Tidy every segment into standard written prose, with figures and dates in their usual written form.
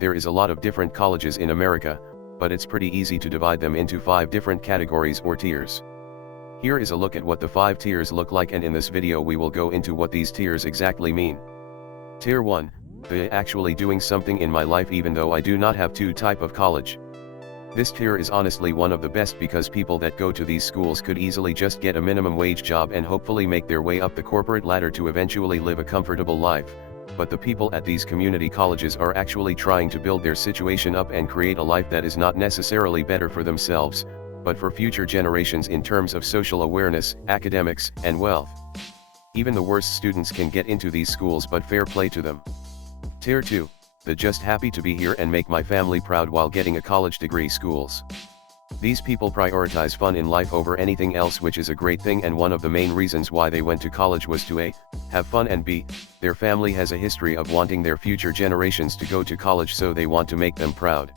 There is a lot of different colleges in America, but it's pretty easy to divide them into 5 different categories or tiers. Here is a look at what the 5 tiers look like, and in this video we will go into what these tiers exactly mean. Tier 1, the actually doing something in my life even though I do not have to type of college. This tier is honestly one of the best because people that go to these schools could easily just get a minimum wage job and hopefully make their way up the corporate ladder to eventually live a comfortable life. But the people at these community colleges are actually trying to build their situation up and create a life that is not necessarily better for themselves, but for future generations in terms of social awareness, academics, and wealth. Even the worst students can get into these schools, but fair play to them. Tier 2, the just happy to be here and make my family proud while getting a college degree schools. These people prioritize fun in life over anything else, which is a great thing, and one of the main reasons why they went to college was to A, have fun, and B, their family has a history of wanting their future generations to go to college, so they want to make them proud.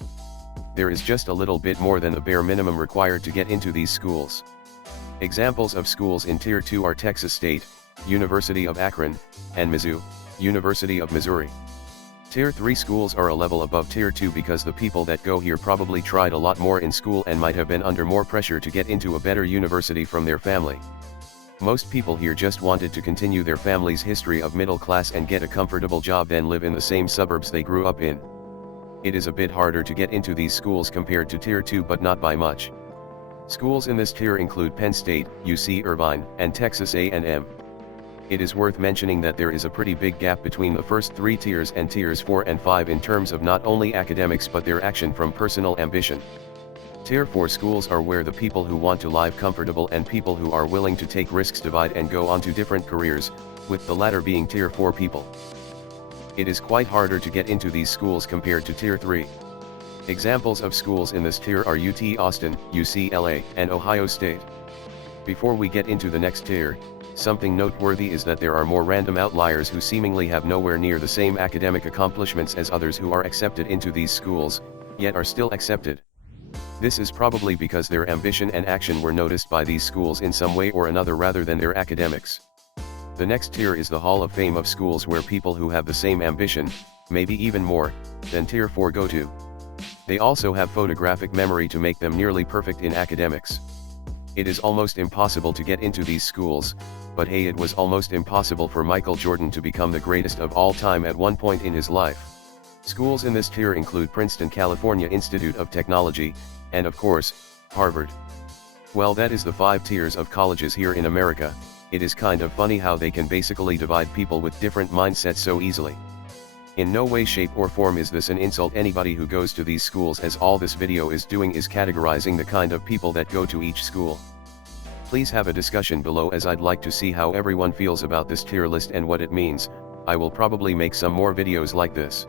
There is just a little bit more than the bare minimum required to get into these schools. Examples of schools in Tier 2 are Texas State, University of Akron, and Mizzou, University of Missouri. Tier 3 schools are a level above Tier 2 because the people that go here probably tried a lot more in school and might have been under more pressure to get into a better university from their family. Most people here just wanted to continue their family's history of middle class and get a comfortable job than live in the same suburbs they grew up in. It is a bit harder to get into these schools compared to Tier 2, but not by much. Schools in this tier include Penn State, UC Irvine, and Texas A&M. It is worth mentioning that there is a pretty big gap between the first 3 tiers and tiers 4 and 5 in terms of not only academics but their action from personal ambition. Tier 4 schools are where the people who want to live comfortable and people who are willing to take risks divide and go on to different careers, with the latter being Tier 4 people. It is quite harder to get into these schools compared to Tier 3. Examples of schools in this tier are UT Austin, UCLA, and Ohio State. Before we get into the next tier, something noteworthy is that there are more random outliers who seemingly have nowhere near the same academic accomplishments as others who are accepted into these schools, yet are still accepted. This is probably because their ambition and action were noticed by these schools in some way or another rather than their academics. The next tier is the Hall of Fame of schools, where people who have the same ambition, maybe even more, than Tier 4 go to. They also have photographic memory to make them nearly perfect in academics. It is almost impossible to get into these schools, but hey, it was almost impossible for Michael Jordan to become the greatest of all time at one point in his life. Schools in this tier include Princeton, California Institute of Technology, and of course, Harvard. Well, that is the 5 tiers of colleges here in America. It is kind of funny how they can basically divide people with different mindsets so easily. In no way, shape or form is this an insult anybody who goes to these schools, as all this video is doing is categorizing the kind of people that go to each school. Please have a discussion below, as I'd like to see how everyone feels about this tier list and what it means. I will probably make some more videos like this.